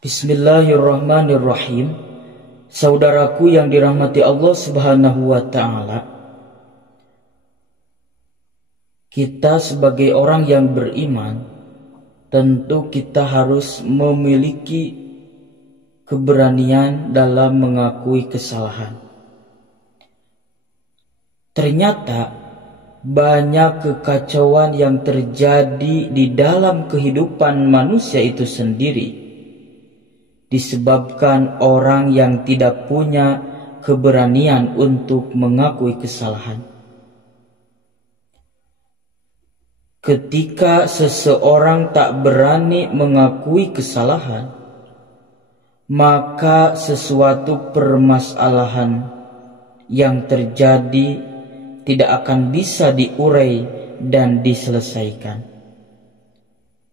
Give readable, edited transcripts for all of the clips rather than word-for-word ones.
Bismillahirrahmanirrahim. Saudaraku yang dirahmati Allah Subhanahu wa ta'ala, kita sebagai orang yang beriman, tentu kita harus memiliki keberanian dalam mengakui kesalahan. Ternyata banyak kekacauan yang terjadi di dalam kehidupan manusia itu sendiri disebabkan orang yang tidak punya keberanian untuk mengakui kesalahan. Ketika seseorang tak berani mengakui kesalahan, maka sesuatu permasalahan yang terjadi tidak akan bisa diurai dan diselesaikan.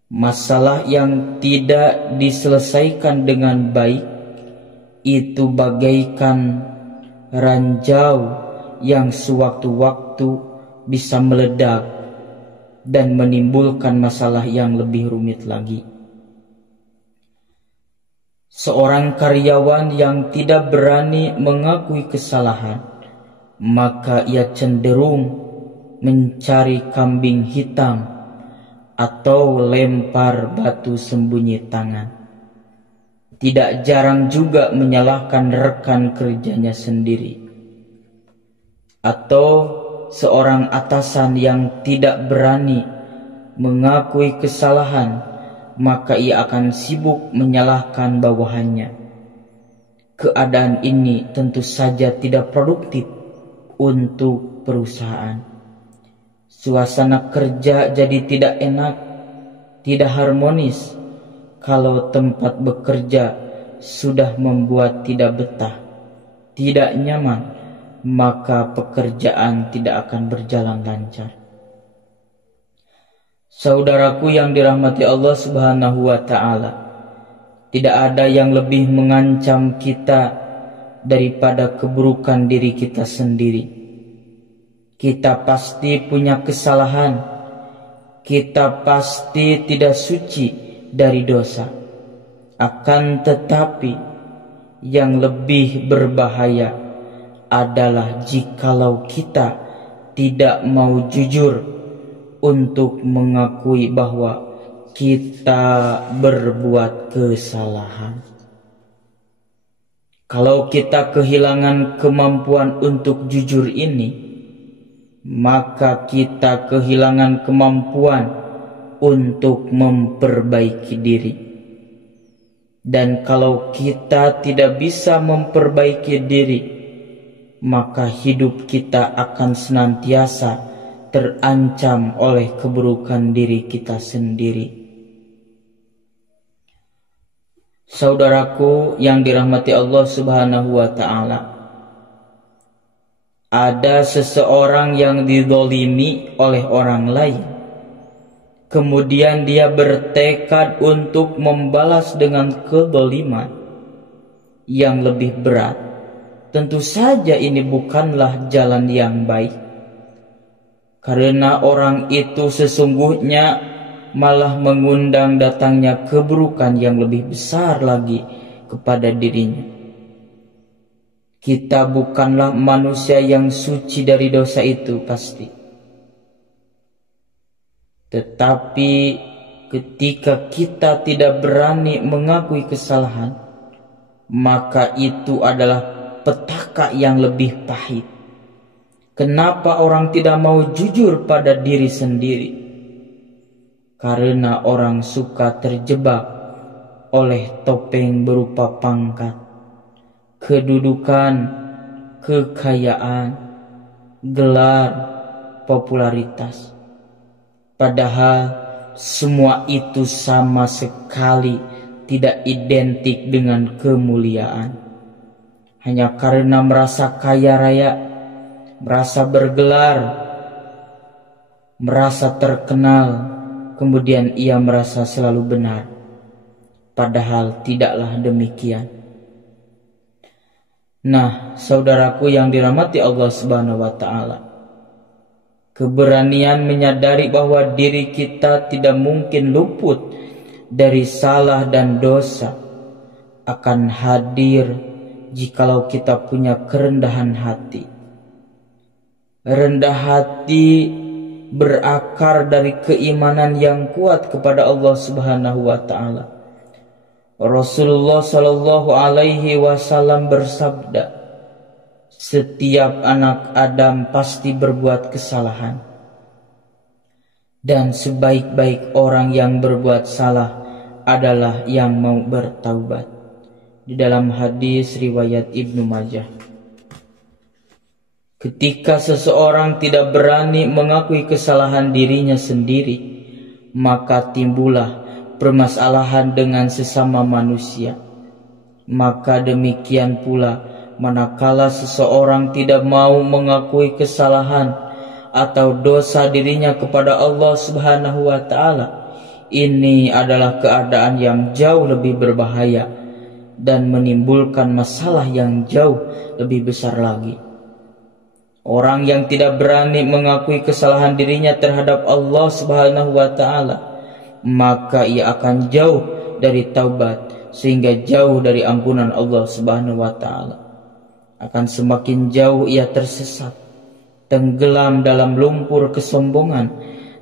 Masalah yang tidak diselesaikan dengan baik itu bagaikan ranjau yang sewaktu-waktu bisa meledak dan menimbulkan masalah yang lebih rumit lagi. Seorang karyawan yang tidak berani mengakui kesalahan, maka ia cenderung mencari kambing hitam atau lempar batu sembunyi tangan. Tidak jarang juga menyalahkan rekan kerjanya sendiri. Atau seorang atasan yang tidak berani mengakui kesalahan, maka ia akan sibuk menyalahkan bawahannya. Keadaan ini tentu saja tidak produktif untuk perusahaan. Suasana kerja jadi tidak enak, tidak harmonis kalau tempat bekerja sudah membuat tidak betah, tidak nyaman, maka pekerjaan tidak akan berjalan lancar. Saudaraku yang dirahmati Allah Subhanahu wa ta'ala, tidak ada yang lebih mengancam kita daripada keburukan diri kita sendiri. Kita pasti punya kesalahan. Kita pasti tidak suci dari dosa. Akan tetapi yang lebih berbahaya adalah jikalau kita tidak mau jujur untuk mengakui bahwa kita berbuat kesalahan. Kalau kita kehilangan kemampuan untuk jujur ini, maka kita kehilangan kemampuan untuk memperbaiki diri. Dan kalau kita tidak bisa memperbaiki diri, maka hidup kita akan senantiasa terancam oleh keburukan diri kita sendiri. Saudaraku yang dirahmati Allah Subhanahu wa ta'ala, ada seseorang yang dizalimi oleh orang lain. Kemudian dia bertekad untuk membalas dengan kezaliman yang lebih berat. Tentu saja ini bukanlah jalan yang baik, karena orang itu sesungguhnya malah mengundang datangnya keburukan yang lebih besar lagi kepada dirinya. Kita bukanlah manusia yang suci dari dosa itu pasti. Tetapi ketika kita tidak berani mengakui kesalahan, maka itu adalah petaka yang lebih pahit. Kenapa orang tidak mau jujur pada diri sendiri? Karena orang suka terjebak oleh topeng berupa pangkat, kedudukan, kekayaan, gelar, popularitas. Padahal semua itu sama sekali tidak identik dengan kemuliaan. Hanya karena merasa kaya raya, merasa bergelar, merasa terkenal, kemudian ia merasa selalu benar. Padahal tidaklah demikian. Nah, saudaraku yang dirahmati Allah Subhanahu wa ta'ala, keberanian menyadari bahwa diri kita tidak mungkin luput dari salah dan dosa akan hadir jikalau kita punya kerendahan hati. Rendah hati berakar dari keimanan yang kuat kepada Allah Subhanahu wa taala. Rasulullah Shallallahu alaihi wasallam bersabda, setiap anak Adam pasti berbuat kesalahan, dan sebaik-baik orang yang berbuat salah adalah yang mau bertaubat. Di dalam hadis riwayat Ibnu Majah. Ketika seseorang tidak berani mengakui kesalahan dirinya sendiri, maka timbullah permasalahan dengan sesama manusia. Maka demikian pula manakala seseorang tidak mau mengakui kesalahan atau dosa dirinya kepada Allah Subhanahu wa taala, ini adalah keadaan yang jauh lebih berbahaya dan menimbulkan masalah yang jauh lebih besar lagi. Orang yang tidak berani mengakui kesalahan dirinya terhadap Allah Subhanahu wa taala, maka ia akan jauh dari taubat sehingga jauh dari ampunan Allah Subhanahu wa taala. Akan semakin jauh ia tersesat, tenggelam dalam lumpur kesombongan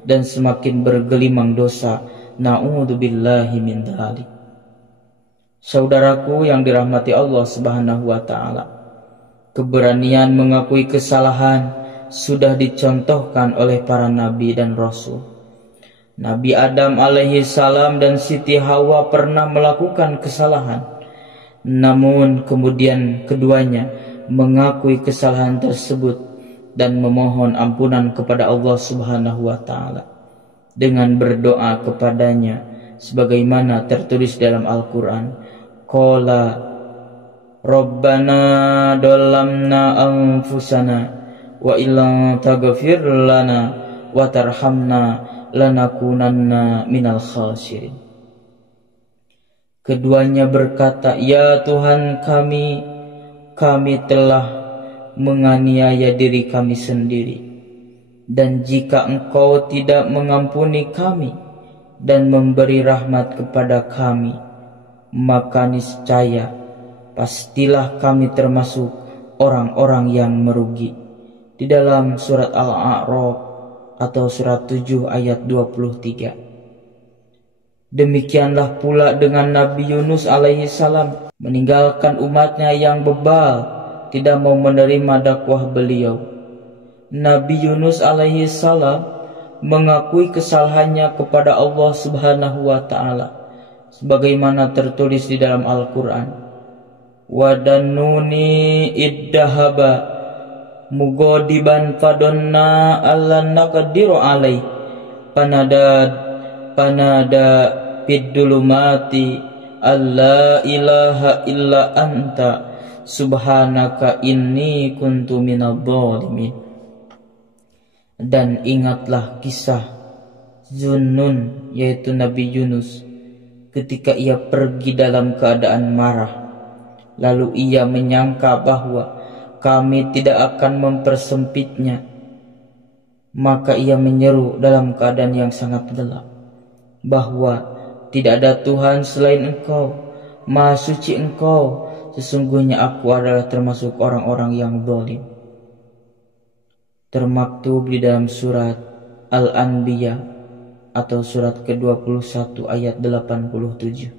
dan semakin bergelimang dosa. Na'udzubillahi min dzalik. Saudaraku yang dirahmati Allah Subhanahu wa taala, keberanian mengakui kesalahan sudah dicontohkan oleh para nabi dan rasul. Nabi Adam alaihi salam dan Siti Hawa pernah melakukan kesalahan, namun kemudian keduanya mengakui kesalahan tersebut dan memohon ampunan kepada Allah Subhanahu wa taala dengan berdoa kepadanya sebagaimana tertulis dalam Al-Qur'an, qala Rabbana dolamna anfusana wa illam taghfir lana wa tarhamna lanakunanna minal khasirin. Keduanya berkata, ya Tuhan kami telah menganiaya diri kami sendiri, dan jika Engkau tidak mengampuni kami dan memberi rahmat kepada kami, maka niscaya pastilah kami termasuk orang-orang yang merugi. Di dalam surat Al-A'raf atau surat 7 ayat 23. Demikianlah pula dengan Nabi Yunus alaihi salam, meninggalkan umatnya yang bebal, tidak mau menerima dakwah beliau. Nabi Yunus alaihi salam mengakui kesalahannya kepada Allah Subhanahu wa taala sebagaimana tertulis di dalam Al-Qur'an. Wadannuni iddahaba mugodiban fadonna allan naqdiru alai panada fiddulumati alla ilaha illa anta subhanaka inni kuntu minadh dhalimin. Dan ingatlah kisah Zunnun, yaitu Nabi Yunus, ketika ia pergi dalam keadaan marah. Lalu ia menyangka bahwa kami tidak akan mempersempitnya. Maka ia menyeru dalam keadaan yang sangat gelap bahwa tidak ada Tuhan selain Engkau, Maha Suci Engkau, sesungguhnya aku adalah termasuk orang-orang yang zalim. Termaktub di dalam surat Al-Anbiya atau surat ke-21 ayat 87.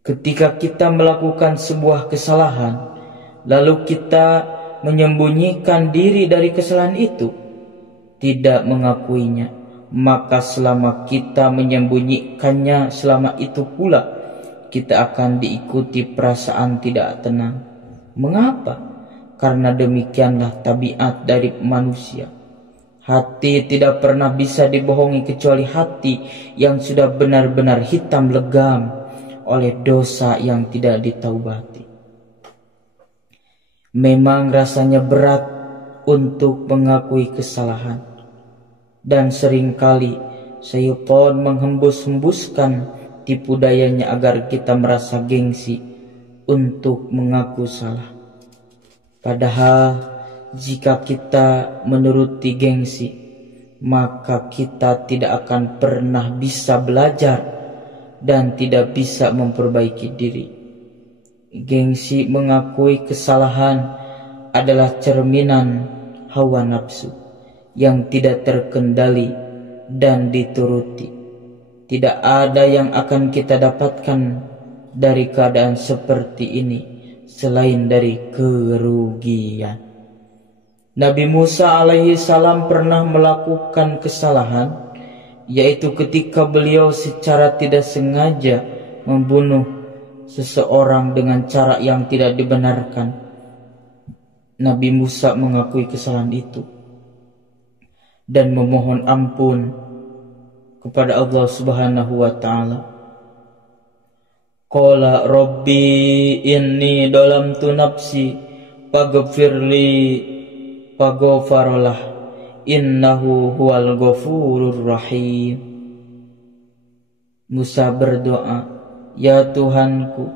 Ketika kita melakukan sebuah kesalahan, lalu kita menyembunyikan diri dari kesalahan itu, tidak mengakuinya, maka selama kita menyembunyikannya, selama itu pula kita akan diikuti perasaan tidak tenang. Mengapa? Karena demikianlah tabiat dari manusia. Hati tidak pernah bisa dibohongi kecuali hati yang sudah benar-benar hitam legam oleh dosa yang tidak ditaubati. Memang rasanya berat untuk mengakui kesalahan, dan seringkali syaitan menghembus-hembuskan tipu dayanya agar kita merasa gengsi untuk mengaku salah. Padahal jika kita menuruti gengsi, maka kita tidak akan pernah bisa belajar dan tidak bisa memperbaiki diri. Gengsi mengakui kesalahan adalah cerminan hawa nafsu yang tidak terkendali dan dituruti. Tidak ada yang akan kita dapatkan dari keadaan seperti ini selain dari kerugian. Nabi Musa alaihi salam pernah melakukan kesalahan, yaitu ketika beliau secara tidak sengaja membunuh seseorang dengan cara yang tidak dibenarkan. Nabi Musa mengakui kesalahan itu dan memohon ampun kepada Allah Subhanahu wa taala. Qala rabbi inni dalamtu nafsi faghfirli faghfaralah innahu huwal ghafurur rahim. Musa berdoa, ya Tuhanku,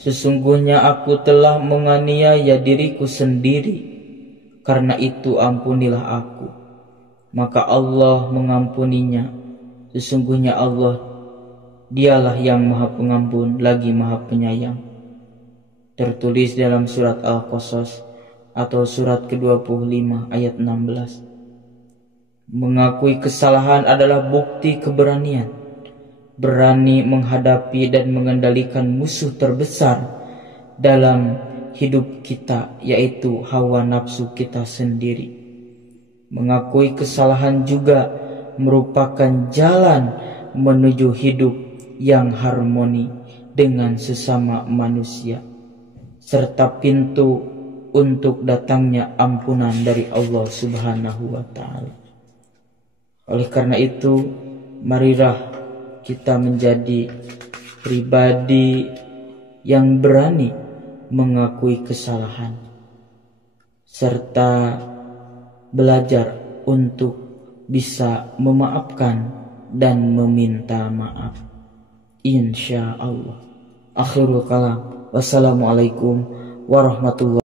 sesungguhnya aku telah menganiaya diriku sendiri, karena itu ampunilah aku. Maka Allah mengampuninya. Sesungguhnya Allah, dialah yang maha pengampun lagi maha penyayang. Tertulis dalam surat Al-Qasas atau surat ke-25 ayat 16. Mengakui kesalahan adalah bukti keberanian. Berani menghadapi dan mengendalikan musuh terbesar dalam hidup kita, yaitu hawa nafsu kita sendiri. Mengakui kesalahan juga merupakan jalan menuju hidup yang harmoni dengan sesama manusia, serta pintu untuk datangnya ampunan dari Allah Subhanahu wa taala. Oleh karena itu, marilah kita menjadi pribadi yang berani mengakui kesalahan serta belajar untuk bisa memaafkan dan meminta maaf, insya Allah. Akhirul kalam, wassalamualaikum warahmatullahi wabarakatuh.